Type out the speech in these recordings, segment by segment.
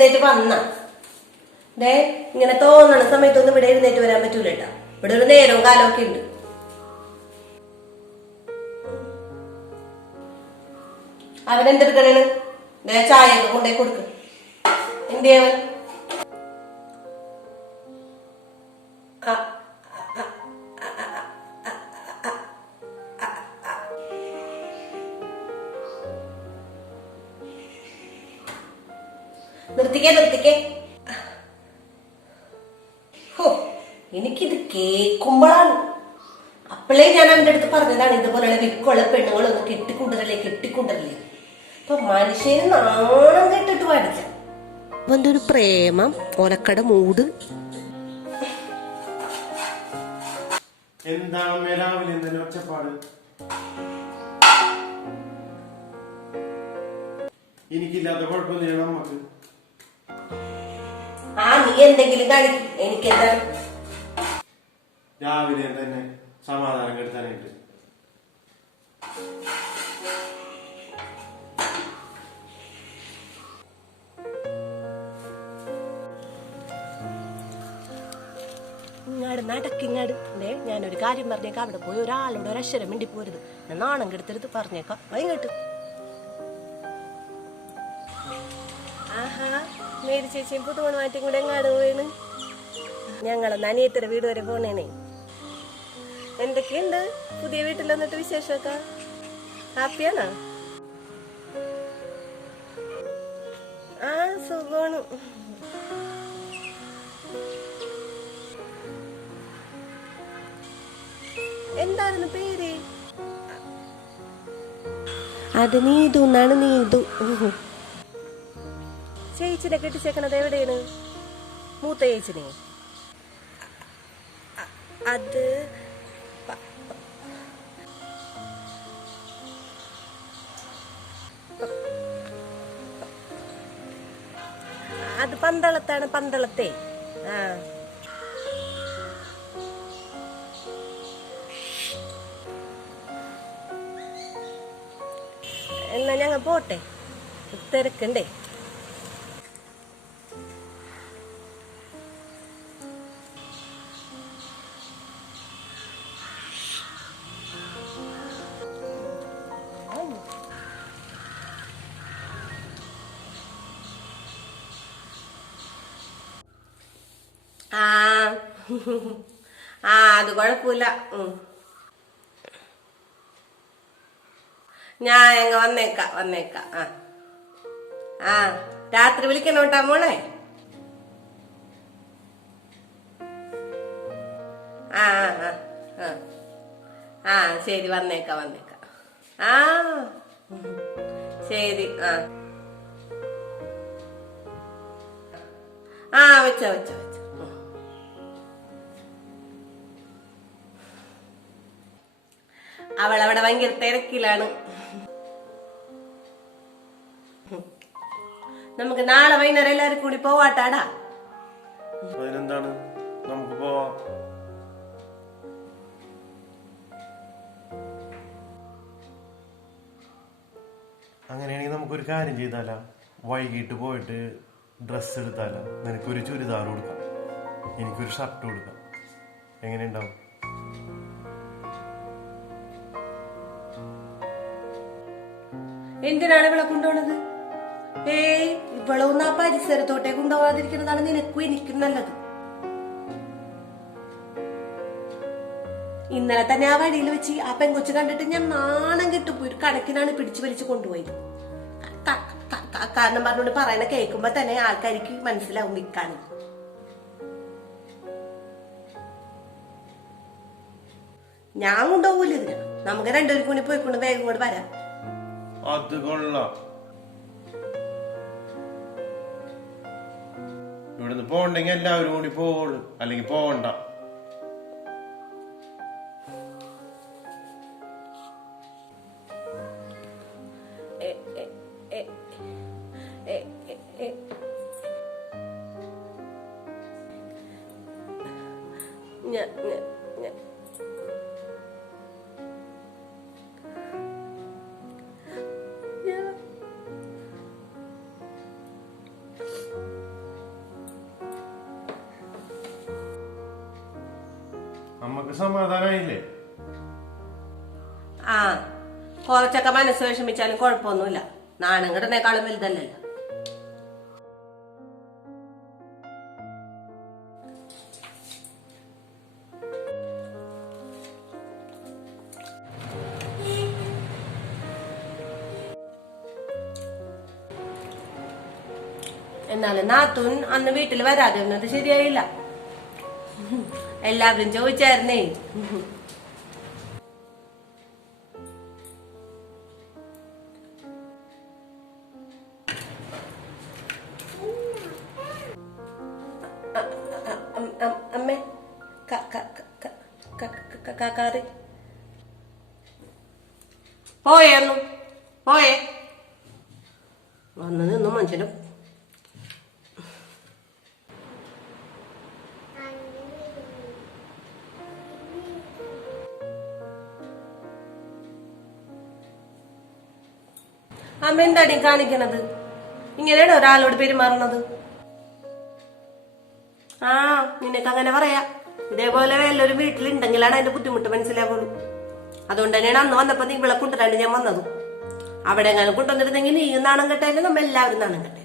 എഴുന്നേറ്റ് വന്ന ഡേ ഇങ്ങനെ തോന്നണ സമയത്തൊന്നും ഇവിടെ എഴുന്നേറ്റ് വരാൻ പറ്റൂല ഇവിടെ ഒരു നേരവും കാലമൊക്കെ ഉണ്ട്. അവനെന്തെടുക്കണേ ചായ ഒക്കെ കൊണ്ടേ കൊടുക്കും. എന്തേ എനിക്കിത് കേൾക്കുമ്പോഴാണ്. അപ്പോഴേ ഞാൻ എന്റെ അടുത്ത് പറഞ്ഞതാണ് ഇതുപോലെയുള്ള വിക്കുള്ള പെണ്ണുങ്ങളൊന്നും കെട്ടിക്കൊണ്ടല്ലേ കെട്ടിക്കൊണ്ടല്ലേ അപ്പൊ മനുഷ്യന് നാണം കെട്ടിട്ട് പാടില്ല. അവന്റെ ഒരു പ്രേമം ഓലക്കട മൂട്. എന്താണ് രാവിലെ എന്തെങ്കിലും ഒച്ചപ്പാട്? എനിക്കില്ലാത്ത കുഴപ്പമില്ല നമുക്ക് ആ നീ എന്തെങ്കിലും കാണിക്കും. എനിക്കെന്താണ് രാവിലെ തന്നെ സമാധാനം കെടുത്താനായിട്ട്. ഇങ്ങാട് നടക്കിങ്ങാട് അല്ലേ ഞാനൊരു കാര്യം പറഞ്ഞേക്കാം. അവിടെ പോയി ഒരാളോട് ഒരക്ഷരം മിണ്ടി പോരുത്. ഞാൻ നാണം കെടുത്തരുത് പറഞ്ഞേക്കാം. വൈകിട്ട് ആഹാ മേരി ചേച്ചിയും പുതുമണമാറ്റും കൂടെ എങ്ങാട് പോയിന് ഞങ്ങളൊന്ന് അനിയത്തിയുടെ വീട് വരെ പോണേനെ. എന്തൊക്കെയുണ്ട്? പുതിയ വീട്ടിൽ വന്നിട്ട് വിശേഷമൊക്കെ? ഹാപ്പിയാണോ? ആ സുഖമാണ്. എന്തായിരുന്നു പേര്? അത് നീതു എന്നാണ് നീതു. ചേച്ചിനെ കെട്ടിച്ചേക്കണത് എവിടെയാണ്? മൂത്ത ചേച്ചിനെ? അത് അത് പന്തളത്താണ് പന്തളത്തെ. ആ. എന്നാ ഞങ്ങൾ പോട്ടെ. തിരക്കുണ്ടേ. ആ. ആ അത് കുഴപ്പമില്ല ഞാൻ അങ്ങ് വന്നേക്ക വന്നേക്ക. ആ. ആ രാത്രി വിളിക്കണോട്ടാ മോളെ. ആ ആ ആ ആ. ശരി വന്നേക്ക വന്നേക്ക. ആ. ശരി ആ. ആ വെച്ചോ വെച്ചോ. അവൾ അവിടെ ഭയങ്കര തിരക്കിലാണ്. നമുക്ക് നാളെ വൈകുന്നേരം എല്ലാരും കൂടി പോവാട്ടാടാ. അതിനെന്താണ്? നമുക്ക് പോവാം. അങ്ങനെയാണെങ്കിൽ നമുക്കൊരു കാര്യം ചെയ്താലോ? വൈകിട്ട് പോയിട്ട് ഡ്രസ്സ് എടുത്താലോ? നിനക്കൊരു ചുരിദാർ കൊടുക്കാം. എനിക്കൊരു ഷർട്ട് കൊടുക്കാം. എങ്ങനെ എന്തിനാണ് ഇവളെ കൊണ്ടുപോണത്? ഏയ് ഇവളൊന്നും ആ പരിസരത്തോട്ടേ കൊണ്ടുപോകാതിരിക്കുന്നതാണ് നിനക്കും എനിക്കും നല്ലത്. ഇന്നലെ തന്നെ ആ വഴിയിൽ വെച്ച് ആ പെങ്കൊച്ച് കണ്ടിട്ട് ഞാൻ നാണം കിട്ടുപോയി ഒരു കണക്കിനാണ് പിടിച്ചു വലിച്ചു കൊണ്ടുപോയത്. കാരണം പറഞ്ഞുകൊണ്ട് പറയണ കേൾക്കുമ്പോ തന്നെ ആൾക്കാർക്ക് മനസ്സിലാവും നിൽക്കാൻ ഞാൻ കൊണ്ടുപോകില്ല നമുക്ക് രണ്ടുപേർക്കും കൂടി പോയിക്കൊണ്ട് വേഗം കൂടെ വരാം. അത് കൊള്ളാം. ഇവിടുന്ന് പോണ്ടെങ്കിൽ എല്ലാവരും കൂടി പോവുള്ളൂ. അല്ലെങ്കിൽ പോവണ്ട. അമ്മയ്ക്ക് സമാധാനായില്ലേ? ആ കുറച്ചൊക്കെ മനസ്സ് വിഷമിച്ചാലും കുഴപ്പമൊന്നുമില്ല. നാണം കിടനേക്കാളും വലുതല്ലല്ലോ. എന്നാലും നാത്തൂൻ അന്ന് വീട്ടിൽ വരാതെ വന്നത് ശരിയായില്ല. എല്ലാവരും ചോദിച്ചായിരുന്നേ. അമ്മേ കറി. പോയെന്നു. പോയേ. അമ്മ എന്താടി കാണിക്കണത്? ഇങ്ങനെയാണ് ഒരാളോട് പെരുമാറണത്. ആ നിനക്ക് അങ്ങനെ പറയാ. ഇതേപോലെ എല്ലാവരും വീട്ടിലുണ്ടെങ്കിലാണ് അതിന്റെ ബുദ്ധിമുട്ട് മനസ്സിലാവുള്ളൂ. അതുകൊണ്ട് തന്നെയാണ് അന്ന് വന്നപ്പോ നീ ഇവിടെ കൊണ്ടുവരാണ്ട് ഞാൻ വന്നത്. അവിടെ എങ്ങനെ കൊണ്ടുവന്നിരുന്നെങ്കിൽ നീ നാണം കെട്ടാലും നമ്മ എല്ലാവരും നാണം കെട്ടെ.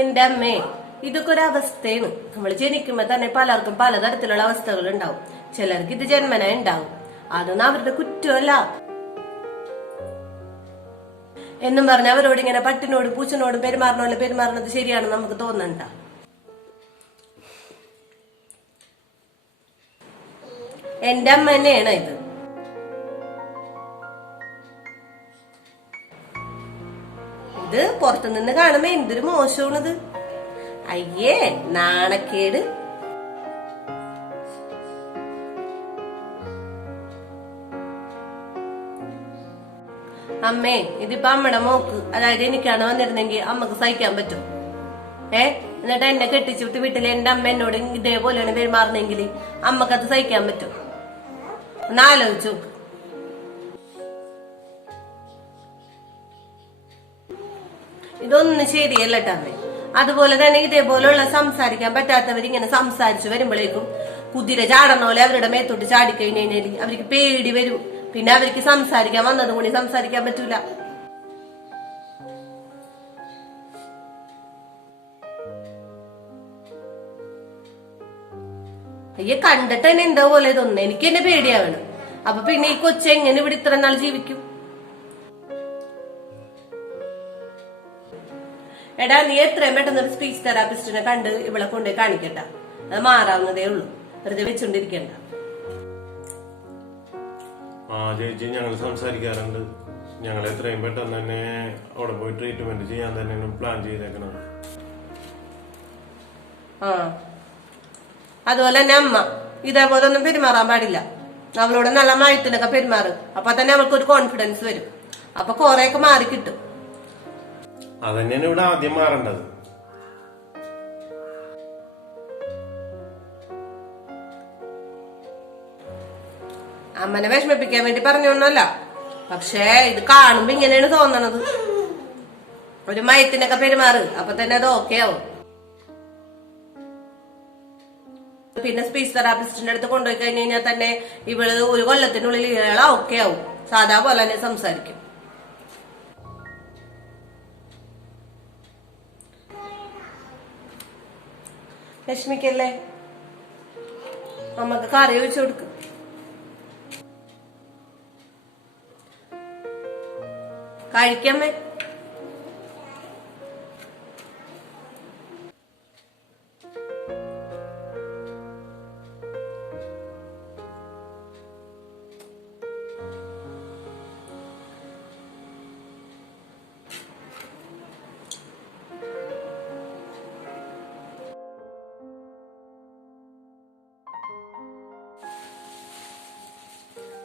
എന്റെ അമ്മേ ഇതൊക്കെ ഒരു അവസ്ഥയാണ്. നമ്മൾ ജനിക്കുമ്പോ തന്നെ പലർക്കും പലതരത്തിലുള്ള അവസ്ഥകൾ ഉണ്ടാവും ചിലർക്ക് ഇത് ജന്മന ഉണ്ടാവും. അതൊന്നും അവരുടെ കുറ്റമല്ല. എന്നും പറഞ്ഞ അവരോട് ഇങ്ങനെ പട്ടിനോട് പൂച്ചനോട് പെരുമാറണ പോലെ പെരുമാറുന്നത് ശരിയാണെന്ന് നമുക്ക് തോന്നണ്ട. എന്റെ അമ്മ തന്നെയാണ് ഇത്. ഇത് പുറത്തുനിന്ന് കാണുമ്പോ എന്തൊരു മോശമാണിത്. അയ്യേ നാണക്കേട്. അമ്മേ ഇതിപ്പോ അമ്മയുടെ മോക്ക് അതായത് എനിക്കാണ് വന്നിരുന്നെങ്കിൽ അമ്മയ്ക്ക് സഹിക്കാൻ പറ്റും. ഏ? എന്നിട്ട് എന്നെ കെട്ടിച്ചു വിട്ട് വീട്ടിൽ എന്റെ അമ്മ എന്നോട് ഇതേപോലെയാണ് പെരുമാറുന്നെങ്കിൽ അമ്മക്കത് സഹിക്കാൻ പറ്റും. ഒന്ന് ആലോചിച്ചു ഇതൊന്നും ശരിയല്ല അമ്മേ. അതുപോലെ തന്നെ ഇതേപോലെയുള്ള സംസാരിക്കാൻ പറ്റാത്തവർ ഇങ്ങനെ സംസാരിച്ചു വരുമ്പോഴേക്കും കുതിര ചാടണ പോലെ അവരുടെ മേത്തോട്ട് ചാടിക്കഴിഞ്ഞാൽ അവർക്ക് പേടി വരും. പിന്നെ അവർക്ക് സംസാരിക്കാൻ വന്നതും കൂടി സംസാരിക്കാൻ പറ്റൂല. അയ്യ കണ്ടിട്ട് തന്നെ എന്തോ പോലെ തോന്നുന്നു എനിക്ക് തന്നെ പേടിയാവണം. അപ്പൊ പിന്നെ ഈ കൊച്ചു എങ്ങനെ ഇവിടെ ഇത്ര നാൾ ജീവിക്കും? എടാ നീ എത്രയും പെട്ടെന്ന് ഒരു സ്പീച്ച് തെറാപ്പിസ്റ്റിനെ കണ്ട് ഇവിടെ കൊണ്ടുപോയി കാണിക്കട്ട. അത് മാറാവുന്നതേ ഉള്ളൂ. വെറുതെ വെച്ചോണ്ടിരിക്കണ്ട. ആ ചേച്ചി ഞങ്ങൾ സംസാരിക്കാറുണ്ട്. ഞങ്ങൾ എത്രയും പെട്ടെന്ന് തന്നെ അവിടെ പോയി ട്രീറ്റ്മെന്റ് ചെയ്യാൻ തന്നെ പ്ലാൻ ചെയ്തേക്കണത്. ആ. അതുപോലെ തന്നെ അമ്മ ഇതേപോലെ ഒന്നും പെരുമാറാൻ പാടില്ല. അവളോട് നല്ല മയത്തിനൊക്കെ പെരുമാറും. അപ്പൊ തന്നെ അവൾക്ക് ഒരു കോൺഫിഡൻസ് വരും. അപ്പൊ കൊറേയൊക്കെ മാറി കിട്ടും അതന്നെയാണ് ഇവിടെ ആദ്യം മാറേണ്ടത്. അമ്മനെ വിഷമിപ്പിക്കാൻ വേണ്ടി പറഞ്ഞൊന്നല്ല പക്ഷേ ഇത് കാണുമ്പോ ഇങ്ങനെയാണ് തോന്നണത്. ഒരു മയത്തിനൊക്കെ പെരുമാറ്. അപ്പൊ തന്നെ അത് ഓക്കെ ആവും. പിന്നെ സ്പീച്ച് തെറാപ്പിസ്റ്റിന്റെ അടുത്ത് കൊണ്ടുപോയി കഴിഞ്ഞു കഴിഞ്ഞാൽ തന്നെ ഇവൾ ഒരു കൊല്ലത്തിനുള്ളിൽ ഇയാളെ ഓക്കെ ആവും. സാധാ പോലെ തന്നെ സംസാരിക്കും. വിഷമിക്കല്ലേ അമ്മയ്ക്ക് കറി ഒഴിച്ചു കൊടുക്കും. കഴിക്കമ്മേ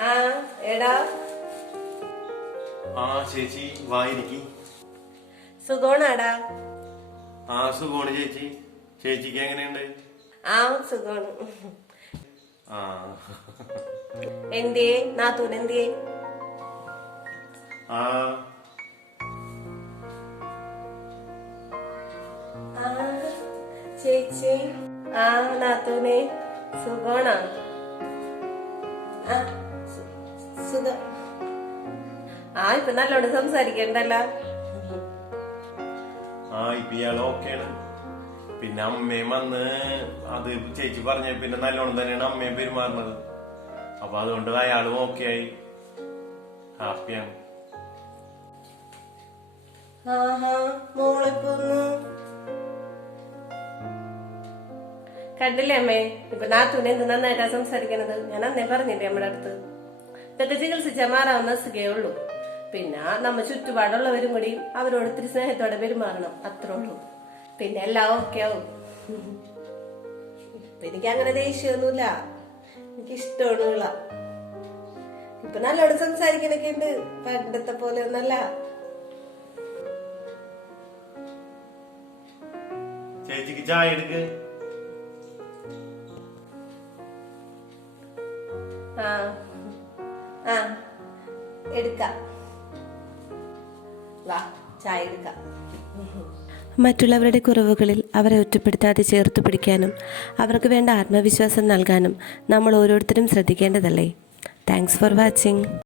ആ എടാ. ആ ചേച്ചി വായിരിക്കി. സുഖോണാടാ ആ സുഖമാണ് ചേച്ചി. ചേച്ചിക്ക് എങ്ങനെയുണ്ട്? ആ സുഖമാണ്. ആ. എന്തേ നാത്തൂൻ എന്തേ ആ. ആ ചേച്ചി. ആ നാത്തൂനെ. സുഖമാണോ? ആ ഇപ്പൊ നല്ലോണം സംസാരിക്കണ്ടല്ലോ. ആ ഇപ്പൊ ഇയാൾ ഓക്കെയാണ് പിന്നെ അമ്മയും വന്ന് അത് ചേച്ചി പറഞ്ഞ പിന്നെ നല്ലോണം തന്നെയാണ് അമ്മയും പെരുമാറുന്നത്. അപ്പൊ അതുകൊണ്ട് അയാളും ഓക്കെ ആയി. ഹാപ്പിയാണ് കണ്ടില്ലേ അമ്മേ? ഇപ്പൊ നാത്തൂനെ എന്ത് നന്നായിട്ടാ സംസാരിക്കണത്? ഞാൻ അന്നേ പറഞ്ഞില്ലേ നമ്മുടെ അടുത്ത്. ഇതൊക്കെ ചികിത്സിച്ചാൽ മാറാവുന്ന സുഖേ ഉള്ളൂ. പിന്നെ നമ്മ ചുറ്റുപാടുള്ളവരും കൂടി അവരോട് ഒത്തിരി സ്നേഹത്തോടെ പെരുമാറണം. അത്രേ ഉള്ളൂ. പിന്നെ എല്ലാം ഓക്കെ ആവും. ഇപ്പൊ എനിക്ക് അങ്ങനെ ദേഷ്യമൊന്നുമില്ല. എനിക്ക് ഇഷ്ടമാണ് ഇപ്പൊ നല്ലോണം സംസാരിക്കണൊക്കെ ഉണ്ട്. പണ്ടത്തെ പോലെ ഒന്നല്ല ചേച്ചിക്ക് ചായ എടുക്ക്. ആ. ആ. എടുക്കാം. മറ്റുള്ളവരുടെ കുറവുകളിൽ അവരെ ഒറ്റപ്പെടുത്താതെ ചേർത്ത് പിടിക്കാനും അവർക്ക് വേണ്ട ആത്മവിശ്വാസം നൽകാനും നമ്മൾ ഓരോരുത്തരും ശ്രദ്ധിക്കേണ്ടതല്ലേ? Thanks for watching